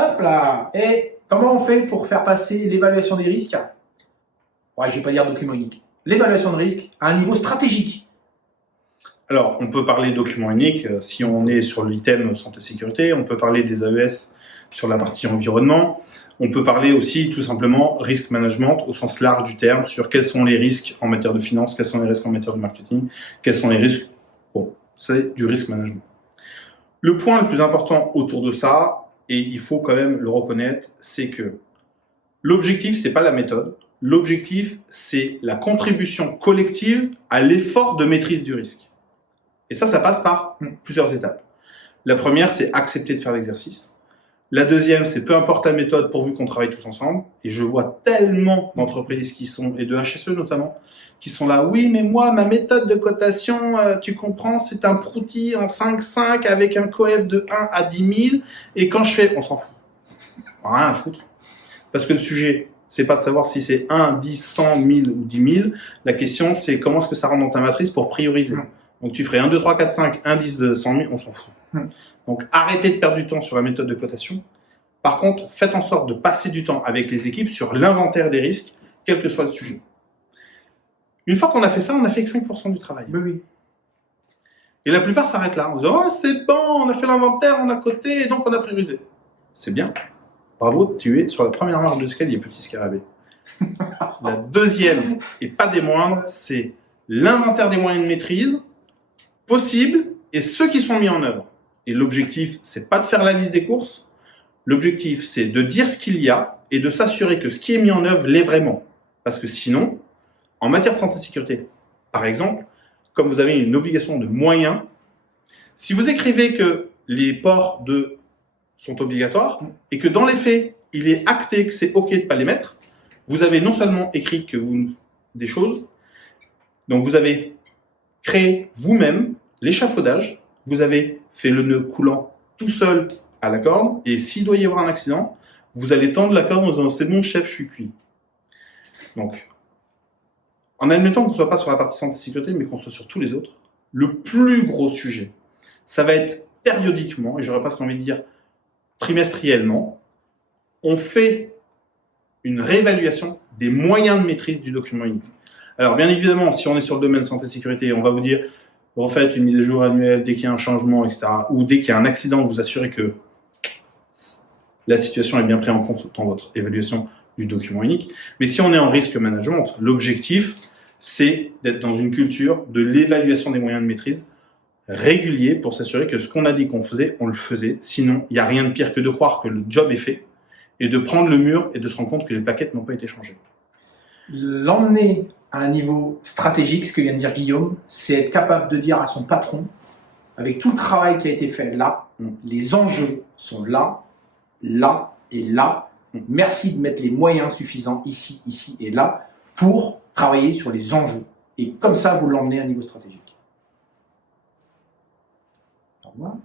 Hop là. Et comment on fait pour faire passer l'évaluation des risques? Ouais, je ne vais pas dire document unique. L'évaluation de risque à un niveau stratégique. Alors, on peut parler document unique si on est sur l'item santé-sécurité, on peut parler des AES sur la partie environnement, on peut parler aussi tout simplement risk management au sens large du terme, sur quels sont les risques en matière de finance, quels sont les risques en matière de marketing, quels sont les risques. Bon, c'est du risk management. Le point le plus important autour de ça, et il faut quand même le reconnaître, c'est que l'objectif, c'est pas la méthode. L'objectif, c'est la contribution collective à l'effort de maîtrise du risque. Et ça passe par plusieurs étapes. La première, c'est accepter de faire l'exercice. La deuxième, c'est peu importe la méthode, pourvu qu'on travaille tous ensemble. Et je vois tellement d'entreprises qui sont, et de HSE notamment, qui sont là, oui, mais moi, ma méthode de cotation, tu comprends, c'est un prouti en 5,5 avec un coef de 1 à 10 000. Et quand je fais, on s'en fout. Rien à foutre. Parce que le sujet, c'est pas de savoir si c'est 1, 10, 100, 1000 ou 10 000. La question, c'est comment est-ce que ça rentre dans ta matrice pour prioriser. Donc tu ferais 1, 2, 3, 4, 5, indice de 100 000, on s'en fout. Donc arrêtez de perdre du temps sur la méthode de cotation. Par contre, faites en sorte de passer du temps avec les équipes sur l'inventaire des risques, quel que soit le sujet. Une fois qu'on a fait ça, on n'a fait que 5% du travail. Oui. Et la plupart s'arrêtent là. On se dit, oh c'est bon, on a fait l'inventaire, on a coté, et donc on a priorisé. C'est bien. Bravo, tu es sur la première marche de l'escalier, petit scarabée. La deuxième, et pas des moindres, c'est l'inventaire des moyens de maîtrise possibles et ceux qui sont mis en œuvre. Et l'objectif, c'est pas de faire la liste des courses. L'objectif, c'est de dire ce qu'il y a et de s'assurer que ce qui est mis en œuvre l'est vraiment. Parce que sinon, en matière de santé et sécurité, par exemple, comme vous avez une obligation de moyens, si vous écrivez que les ports d'œufs sont obligatoires et que dans les faits, il est acté que c'est OK de ne pas les mettre, vous avez non seulement écrit que vous des choses, donc vous avez créé vous-même l'échafaudage, vous avez fait le nœud coulant tout seul à la corde, et s'il doit y avoir un accident, vous allez tendre la corde en disant « c'est bon chef, je suis cuit ». Donc, en admettant qu'on ne soit pas sur la partie santé et sécurité, mais qu'on soit sur tous les autres, le plus gros sujet, ça va être périodiquement, et j'aurais presque envie de dire trimestriellement, on fait une réévaluation des moyens de maîtrise du document unique. Alors, bien évidemment, si on est sur le domaine santé et sécurité, on va vous dire refaites une mise à jour annuelle dès qu'il y a un changement, etc. Ou dès qu'il y a un accident, vous assurez que la situation est bien prise en compte dans votre évaluation du document unique. Mais si on est en risque management, l'objectif, c'est d'être dans une culture de l'évaluation des moyens de maîtrise régulier pour s'assurer que ce qu'on a dit qu'on faisait, on le faisait. Sinon, il n'y a rien de pire que de croire que le job est fait et de prendre le mur et de se rendre compte que les plaquettes n'ont pas été changées. L'emmener à un niveau stratégique, ce que vient de dire Guillaume, c'est être capable de dire à son patron, avec tout le travail qui a été fait là, les enjeux sont là, là et là. Merci de mettre les moyens suffisants ici, ici et là pour travailler sur les enjeux. Et comme ça, vous l'emmenez à un niveau stratégique. Au revoir.